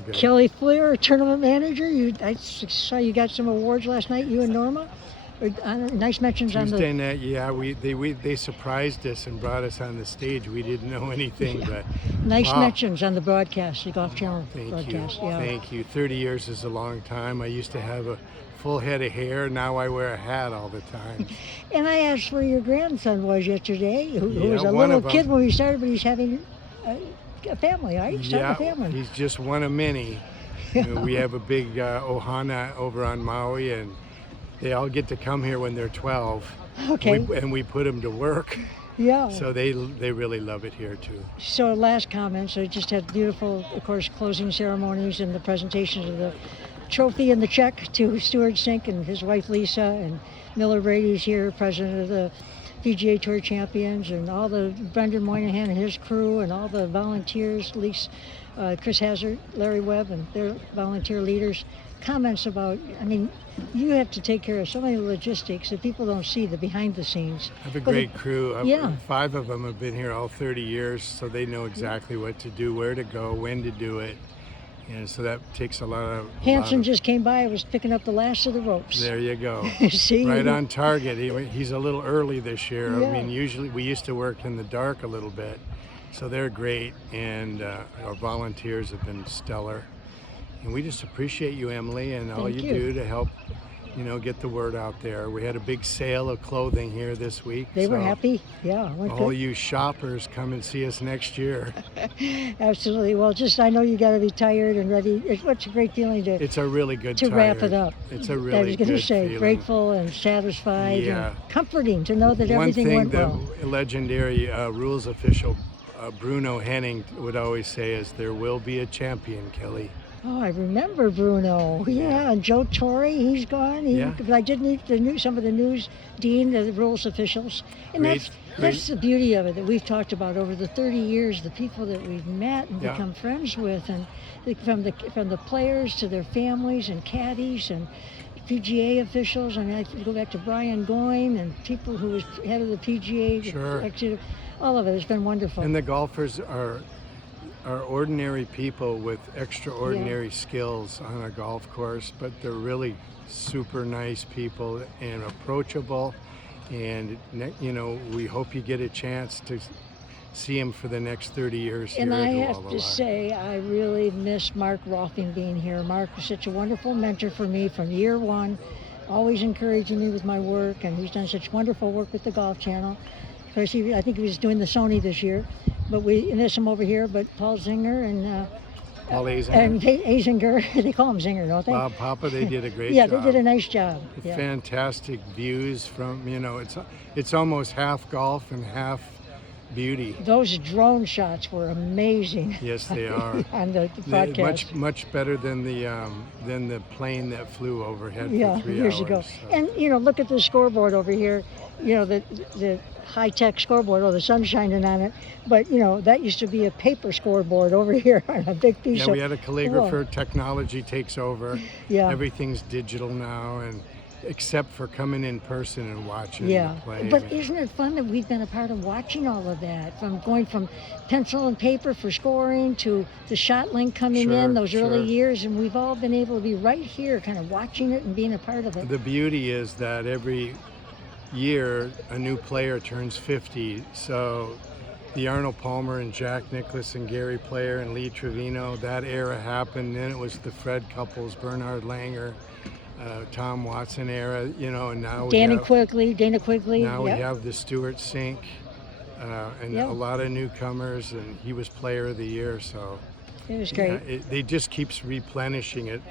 all good. Kelly Fliear, tournament manager. I saw you got some awards last night, you and Norma. Nice mentions on the... Tuesday night, yeah, they surprised us and brought us on the stage. We didn't know anything, but Nice wow. mentions on the broadcast, the Golf Channel Thank broadcast. you. Yeah. Thank you. 30 years is a long time. I used to have a full head of hair. Now I wear a hat all the time. And I asked where your grandson was yesterday, who was a one little of 'em. kid when we started, but he's having a family, right? He's starting a family. He's just one of many. You know, we have a big ohana over on Maui, and they all get to come here when they're 12. Okay. And we put them to work. Yeah. So they really love it here too. So last comments, I just had beautiful, of course, closing ceremonies and the presentations of the trophy and the check to Stewart Cink and his wife Lisa, and Miller Brady's here, president of the PGA Tour Champions, and all the Brendan Moynihan and his crew, and all the volunteers, Chris Hazard, Larry Webb, and their volunteer leaders. Comments about, I mean, you have to take care of so many logistics that people don't see, the behind the scenes. I have a great crew. Yeah. 5 of them have been here all 30 years, so they know exactly what to do, where to go, when to do it. And so that takes a lot of... Hanson just came by. I was picking up the last of the ropes. There you go. See? Right on target. He's a little early this year. Yeah. I mean, usually we used to work in the dark a little bit. So they're great, and our volunteers have been stellar. And we just appreciate you, Emily, and all you do to help, you know, get the word out there. We had a big sale of clothing here this week. They were happy. Yeah. All you shoppers, come and see us next year. Absolutely. Well, I know you got to be tired and ready. It's a great feeling to... It's a really good to wrap it up. It's a really good I was going to say, feeling. Grateful and satisfied and comforting to know that everything went well. One thing the legendary rules official Bruno Henning would always say is, there will be a champion, Kelly. Oh, I remember Bruno. Yeah, and Joe Torre, he's gone. But I did meet some of the news dean, the rules officials. And that's the beauty of it that we've talked about over the 30 years, the people that we've met and become friends with, and from the players to their families and caddies and PGA officials. I mean, I go back to Brian Goyne and people who was head of the PGA. Sure. All of it has been wonderful. And the golfers are ordinary people with extraordinary skills on a golf course, but they're really super nice people and approachable. And, you know, we hope you get a chance to see them for the next 30 years here and at I Hualalai. have to say, I really miss Mark Rolfing being here. Mark was such a wonderful mentor for me from year one, always encouraging me with my work, and he's done such wonderful work with the Golf Channel. Of course, I think he was doing the Sony this year, but we miss him over here. But Paul Zinger and Paul Azinger. And Azinger, they call him Zinger, don't they? Bob Papa, they did a great job. job. Yeah, they did a nice job. Fantastic views from, you know, it's almost half golf and half beauty. Those drone shots were amazing. Yes, they are. On the broadcast. Much better than the plane that flew overhead for 3 hours. Years ago. So. And, you know, look at the scoreboard over here. You know, the high-tech scoreboard, the sun's shining on it. But, you know, that used to be a paper scoreboard over here on a big piece of... Yeah, we had a calligrapher. Technology takes over. Yeah. Everything's digital now, and except for coming in person and watching the play. But isn't it fun that we've been a part of watching all of that? From going from pencil and paper for scoring to the shot link coming in those early years, and we've all been able to be right here kind of watching it and being a part of it. The beauty is that every year a new player turns 50, so the Arnold Palmer and Jack Nicklaus and Gary Player and Lee Trevino, that era happened. Then it was the Fred Couples, Bernhard Langer, Tom Watson era, you know, and now Dana Quigley. Now we have the Stewart Cink and a lot of newcomers, and he was Player of the Year, so it was great. They just keeps replenishing it.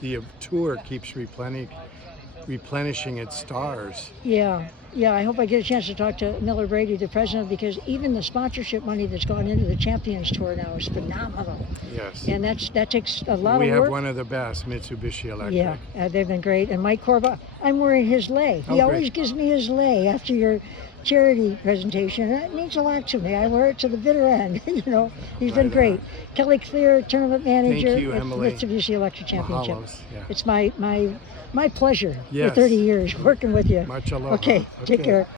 The tour keeps replenishing its stars. Yeah, I hope I get a chance to talk to Miller Brady, the president, because even the sponsorship money that's gone into the Champions Tour now is phenomenal. Yes. And that takes a lot of work. We have one of the best, Mitsubishi Electric. Yeah, they've been great. And Mike Corba, I'm wearing his lei. He always gives me his lei after your charity presentation. That means a lot to me. I wear it to the bitter end. You know, he's been great. Kelly Fliear, tournament manager Thank you, at Emily. Mitsubishi Electric Championship. Yeah. It's my pleasure for 30 years working with you. Much aloha. Okay, take care.